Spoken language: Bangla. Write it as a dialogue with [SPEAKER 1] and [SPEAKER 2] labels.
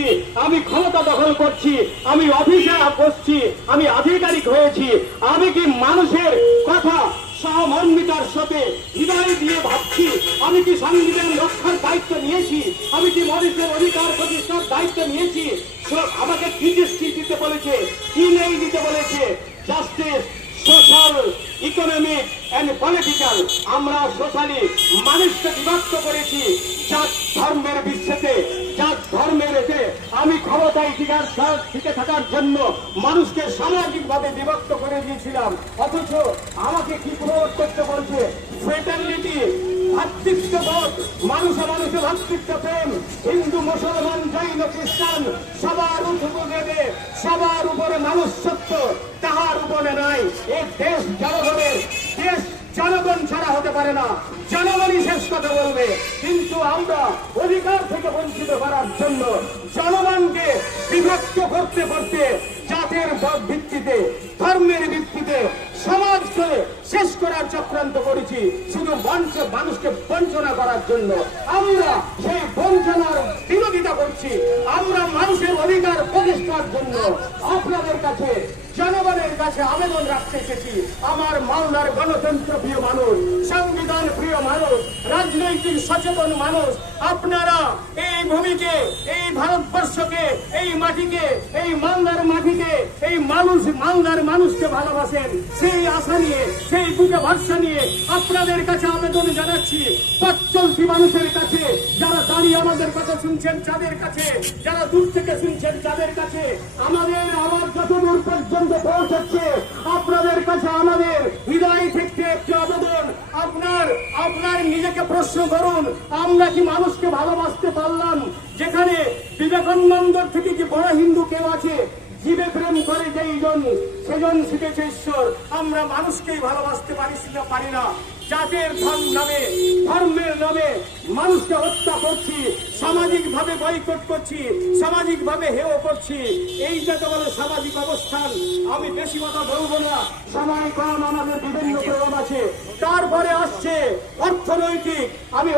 [SPEAKER 1] করছি, আমি ক্ষমতা দখল করছি, আমি অফিসে বসছি, আমি আধিকারিক হয়েছি, আমি কি মানুষের কথা সহমর্মিতার সাথে হৃদয় দিয়ে ভাবছি? আমি কি সংবিধান রক্ষার দায়িত্ব নিয়েছি? আমি কি মানুষের অধিকার প্রতিষ্ঠার দায়িত্ব নিয়েছি? আমাকে কি দৃষ্টি দিতে বলেছে? কি নেই দিতে বলেছে? Justice social economic and political আমরা সোশ্যালি মানুষকে বিভক্ত করেছি। টিকার টিকে থাকার জন্য মানুষকে সামাজিক ভাবে বিভক্ত করে দিয়েছিলাম। অথচ আমাকে কি প্রয়োগ করতে বলছে? ভাতৃত্ববোধ, মানুষে মানুষে ভাতৃত্ব প্রেম, হিন্দু, মুসলমান, জৈন, খ্রিস্টান, সবার উপরে দেবে সবার উপরে মানুষ সত্য তাহার উপরে নাই। এই দেশ জনগণের, দেশ জনগণ ছাড়া হতে পারে না। শেষ কথা বলবে, কিন্তু আমরা অধিকার থেকে বঞ্চিত করার জন্য জনগণকে বিভক্ত করতে করতে জাতের ভিত্তিতে, ধর্মের ভিত্তিতে, সমাজকে শেষ করার চক্রান্ত করেছি। শুধু বঞ্চ মানুষকে বঞ্চনা করার জন্য আমরা সেই বঞ্চনার বিরোধিতা করছি। আমরা মানুষের অধিকার প্রতিষ্ঠার জন্য কাছে আবেদন রাখতে এসেছি। আমার মালদার গণতন্ত্র প্রিয় মানুষ, সংবিধান প্রিয় মানুষ, রাজনৈতিক সচেতন মানুষ, আপনারা এই ভূমিকে, এই ভারতবর্ষকে, এই মাটিকে, এই মালদার মাটিকে, এই মানুষ, মালদার মানুষকে ভালোবাসেন। সেই আশা নিয়ে, সেই বুকে ভরসা নিয়ে আপনাদের কাছে আবেদন জানাচ্ছি। পথ মানুষের কাছে, যারা দাঁড়িয়ে আমাদের কথা শুনছেন, তাদের কাছে, যারা দূর থেকে শুনছেন, তাদের কাছে আমাদের পর্যন্ত পৌঁছাচ্ছে। আপনাদের কাছে আমাদের হৃদয় থেকে একটি আবেদন। আপনার আপনার নিজেকে প্রশ্ন করুন, আমরা কি মানুষকে ভালোবাসতে পারলাম? যেখানে বিবেকানন্দর থেকে কি বড় হিন্দু কেউ আছে? জীবে প্রেম করে যেই জন, সেজন শিখেছে ঈশ্বর। আমরা মানুষকেই ভালোবাসতে পারি না পারি না। জাতের ধর্ম নামে, ধর্মের নামে মানুষকে হত্যা করছি। সামাজিক ভাবে বয়কট করছি সামাজিক ভাবে হেও করছি। এই যাতে বলে সামাজিক অবস্থান, আমি বেশি কথা বলব না। সময় কম আমাদের বিভিন্ন প্রোগ্রাম আছে। তারপরে আসছে অর্থনৈতিক। আমি